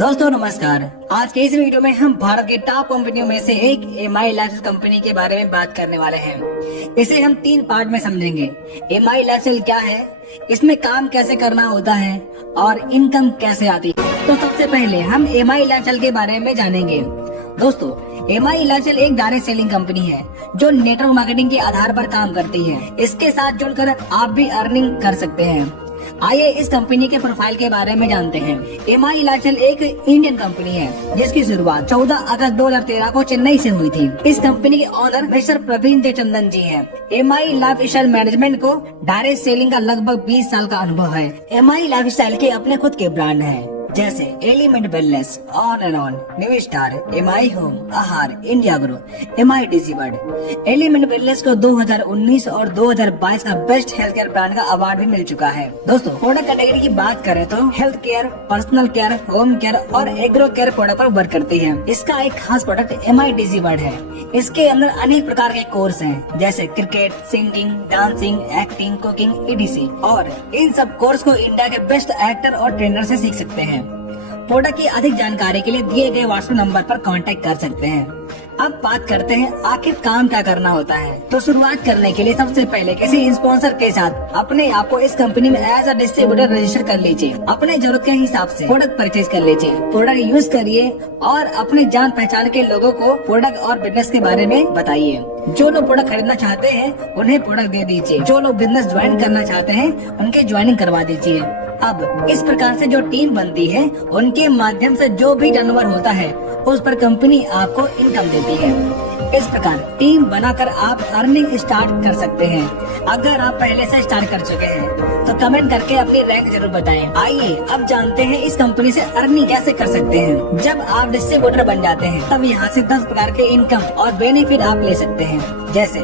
दोस्तों नमस्कार। आज के इस वीडियो में हम भारत की टॉप कंपनियों में से एक एमआई लाइफ कंपनी के बारे में बात करने वाले हैं। इसे हम 3 पार्ट में समझेंगे। एमआई लाइफ क्या है, इसमें काम कैसे करना होता है और इनकम कैसे आती है। तो सबसे पहले हम एमआई लाइफ के बारे में जानेंगे। दोस्तों, एमआई लाइफ एक डायरेक्ट सेलिंग कंपनी है जो नेटवर्क मार्केटिंग के आधार पर काम करती है। इसके साथ जुड़कर आप भी अर्निंग कर सकते हैं। आइए इस कंपनी के प्रोफाइल के बारे में जानते हैं। एमआई लाइफ एक इंडियन कंपनी है जिसकी शुरुआत 14 अगस्त 2013 को चेन्नई से हुई थी। इस कंपनी के ओनर मिस्टर प्रवीण जयचंदन जी हैं। एमआई लाइफ मैनेजमेंट को डायरेक्ट सेलिंग का लगभग 20 साल का अनुभव है। एमआई लाइफ के अपने खुद के ब्रांड हैं, जैसे element wellness, on and on, new star, MI home, Aahar, India grow, MI DG world. Element wellness को 2019 और 2022 का बेस्ट हेल्थ केयर ब्रांड का अवार्ड भी मिल चुका है। दोस्तों, प्रोडक्ट कैटेगरी की बात करें तो health care, personal care, home care और एग्रो केयर प्रोडक्ट पर वर्क करती है। इसका एक खास प्रोडक्ट एमआई डीजी वर्ल्ड है। इसके अंदर अनेक प्रकार के कोर्स हैं, जैसे cricket, singing, dancing, acting, cooking, etc. और इन सब कोर्स को इंडिया के बेस्ट एक्टर और ट्रेनर से सीख सकते हैं। प्रोडक्ट की अधिक जानकारी के लिए दिए गए व्हाट्सएप नंबर पर कांटेक्ट कर सकते हैं। अब बात करते हैं आखिर काम क्या करना होता है। तो शुरुआत करने के लिए सबसे पहले किसी स्पॉन्सर के साथ अपने आप को इस कंपनी में एज अ डिस्ट्रीब्यूटर रजिस्टर कर लीजिए। अपने जरूरत के हिसाब से प्रोडक्ट परचेज कर लीजिए, प्रोडक्ट यूज करिए और अपने जान पहचान के लोगों को प्रोडक्ट और बिजनेस के बारे में बताइए। जो लोग प्रोडक्ट खरीदना चाहते हैं उन्हें प्रोडक्ट दे दीजिए। जो लोग बिजनेस ज्वाइन करना चाहते हैं उनके ज्वाइनिंग करवा दीजिए। अब इस प्रकार से जो टीम बनती है उनके माध्यम से जो भी टर्नओवर होता है उस पर कंपनी आपको इनकम देती है। इस प्रकार टीम बनाकर आप अर्निंग स्टार्ट कर सकते हैं। अगर आप पहले से स्टार्ट कर चुके हैं तो कमेंट करके अपनी रैंक जरूर बताएं। आइए अब जानते हैं इस कंपनी से अर्निंग कैसे कर सकते हैं। जब आप डिस्ट्रीब्यूटर बन जाते हैं तब यहाँ से 10 प्रकार के इनकम और बेनिफिट आप ले सकते हैं, जैसे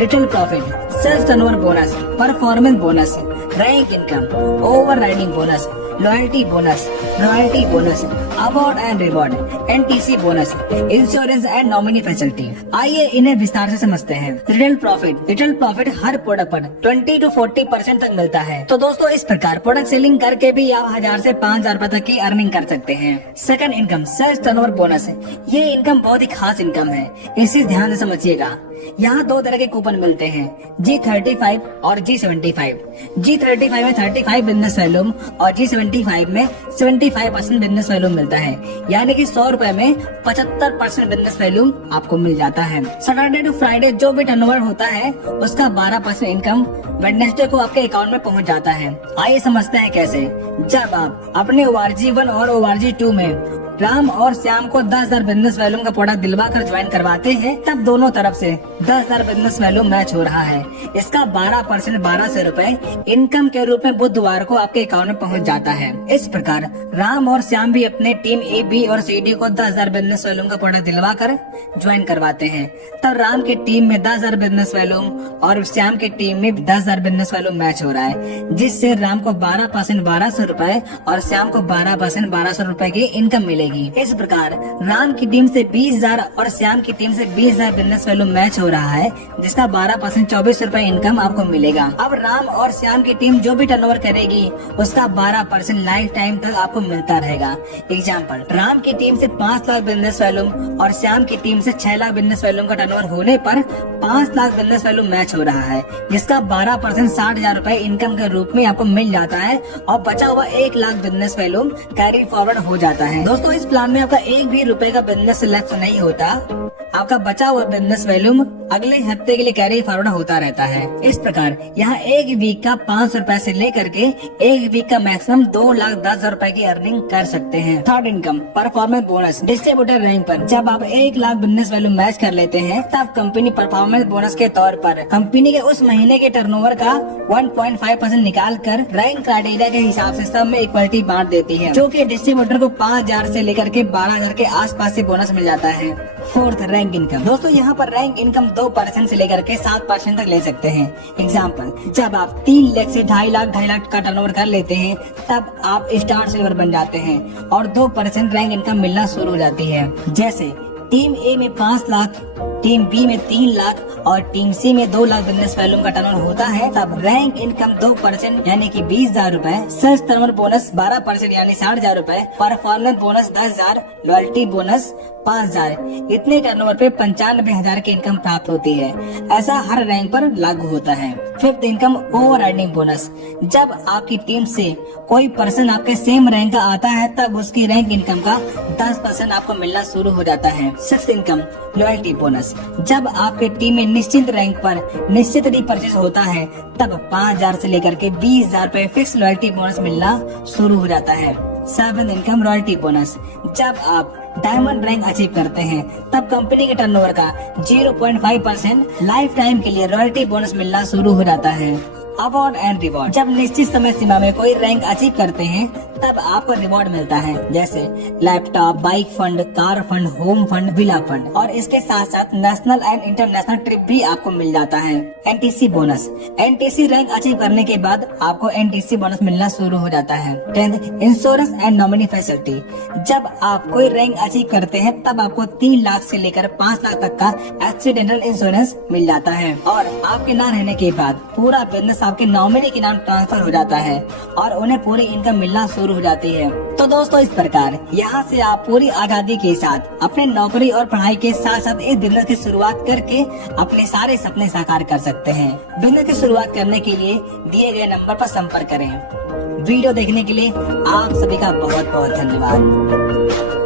retail profit, sales turnover bonus, performance bonus, rank income, overriding bonus, loyalty bonus, royalty bonus, award and reward, NTC bonus, insurance and nominee facility. आइए इन्हें विस्तार से समझते हैं। रिटेल प्रॉफिट हर प्रोडक्ट पर 20 to 40% तक मिलता है। तो दोस्तों, इस प्रकार प्रोडक्ट सेलिंग करके भी आप 1000 से 5000 रुपए तक की अर्निंग कर सकते हैं। Second income, sales turnover bonus. ये इनकम बहुत ही खास इनकम है, इसे ध्यान से समझिएगा। यहाँ 2 तरह के कूपन मिलते हैं, G35 और G75। G35 में 35 बिजनेस वॉल्यूम और G75 में 75% बिजनेस वॉल्यूम मिलता है, यानी कि 100 रुपए में 75% बिजनेस वॉल्यूम आपको मिल जाता है। सैटरडे टू फ्राइडे जो भी टर्नओवर होता है उसका 12% इनकम वेडनेसडे को आपके अकाउंट में पहुँच जाता है। आइए समझते हैं कैसे। जब आप अपने ORG1 और ORG2 में राम और श्याम को 10,000 बिजनेस वॉल्यूम का प्रोडक्ट दिलवा कर ज्वाइन करवाते हैं, तब दोनों तरफ से 10,000 बिजनेस वॉल्यूम मैच हो रहा है। इसका 12% 1200 रुपए इनकम के रूप में बुधवार को आपके अकाउंट में पहुंच जाता है। इस प्रकार राम और श्याम भी अपने टीम ए, बी और सी, डी को 10,000 बिजनेस वॉल्यूम का प्रोडक्ट दिलवा कर ज्वाइन करवाते हैं। तब राम की टीम में 10,000 बिजनेस वॉल्यूम और श्याम की टीम में 10,000 बिजनेस वॉल्यूम मैच हो रहा है, जिससे राम को 12% 1200 रुपए और श्याम को 12% 1200 रुपए की इनकम मिलेगी। इस प्रकार राम की टीम से 20,000 और श्याम की टीम से 20,000 बिजनेस वॉल्यूम मैच हो रहा है, जिसका 12% 2400 रुपए इनकम आपको मिलेगा। अब राम और श्याम की टीम जो भी टर्नओवर करेगी उसका 12% लाइफ टाइम तक आपको मिलता रहेगा। एग्जाम्पल, राम की टीम से 5 लाख बिजनेस वॉल्यूम और श्याम की टीम से 6 लाख बिजनेस वॉल्यूम का टर्नओवर होने पर 5 लाख बिजनेस वॉल्यूम मैच हो रहा है, जिसका 12% 60,000 रुपए इनकम के रूप में आपको मिल जाता है और बचा हुआ 1 lakh business volume carry forward हो जाता है। दोस्तों, इस प्लान में आपका 1 भी रुपए का बिजनेस लैप्स नहीं होता। आपका बचा हुआ बिजनेस वॉल्यूम अगले हफ्ते के लिए कैरी फॉरवर्ड होता रहता है। इस प्रकार यहाँ 1 वीक का 500 रुपए से लेकर के 1 वीक का मैक्सिमम 2,10,000 रुपए की अर्निंग कर सकते हैं। Third income, performance bonus. Distributor rank पर जब आप 1 लाख बिजनेस वॉल्यूम मैच कर लेते हैं तब कंपनी परफॉर्मेंस बोनस के तौर पर कंपनी के उस महीने के टर्नओवर का 1.5% निकाल कर रैंक क्राइटेरिया के हिसाब से सब में इक्वलिटी बांट देती है, जो कि डिस्ट्रीब्यूटर को 5,000 से लेकर के 12,000 के आसपास से बोनस मिल जाता है। Fourth, rank income. दोस्तों, यहाँ पर रैंक इनकम 2% से लेकर के 7% तक ले सकते हैं। एग्जाम्पल, जब आप 3 लाख से 2.5 लाख का टर्नओवर कर लेते हैं तब आप स्टार सिल्वर बन जाते हैं और 2% रैंक इनकम मिलना शुरू हो जाती है। जैसे टीम ए में 5 लाख, टीम बी में 3 लाख और टीम सी में 2 लाख बिजनेस वॉल्यूम का टर्नओवर होता है, तब रैंक इनकम 2% यानी कि 20,000 रूपए, सर्च टर्नओवर बोनस 12% यानी 60,000 रूपए, परफॉर्मेंस बोनस 10,000, लॉयल्टी बोनस 5,000, इतने टर्नओवर पे 95,000 की इनकम प्राप्त होती है। ऐसा हर रैंक पर लागू होता है। फिफ्थ इनकम ओवरराइडिंग बोनस, जब आपकी टीम से कोई पर्सन आपके सेम रैंक का आता है तब उसकी रैंक इनकम का 10% आपको मिलना शुरू हो जाता है। सिक्स्थ इनकम लॉयल्टी बोनस, जब आपके टीम में निश्चित रैंक पर निश्चित रीपरचेज होता है तब 5,000 से लेकर के 20,000 रूपए फिक्स लॉयल्टी बोनस मिलना शुरू हो जाता है। सेवंथ इनकम रॉयल्टी बोनस, जब आप डायमंड रैंक अचीव करते हैं तब कंपनी के टर्नओवर का 0.5% लाइफ टाइम के लिए रॉयल्टी बोनस मिलना शुरू हो जाता है। अवार्ड एंड रिवॉर्ड, जब निश्चित समय सीमा में कोई रैंक अचीव करते हैं तब आपको रिवॉर्ड मिलता है, जैसे laptop, bike fund, car fund, home fund, villa fund, और इसके साथ साथ नेशनल एंड इंटरनेशनल ट्रिप भी आपको मिल जाता है। NTC bonus, NTC rank achieve करने के बाद आपको एनटीसी बोनस मिलना शुरू हो जाता है। 10th insurance and nominee facility, जब आप कोई रैंक अचीव करते हैं तब आपको 3 लाख से लेकर 5 लाख तक का एक्सीडेंटल इंश्योरेंस मिल जाता है और आपके न रहने के बाद पूरा बिजनेस आपके नॉमिनी के नाम ट्रांसफर हो जाता है और उन्हें पूरी इनकम मिलना शुरू हो जाती है। तो दोस्तों, इस प्रकार यहाँ से आप पूरी आजादी के साथ अपने नौकरी और पढ़ाई के साथ साथ इस बिजनेस की शुरुआत करके अपने सारे सपने साकार कर सकते हैं। बिजनेस की शुरुआत करने के लिए दिए गए नंबर पर संपर्क करें। वीडियो देखने के लिए आप सभी का बहुत बहुत धन्यवाद।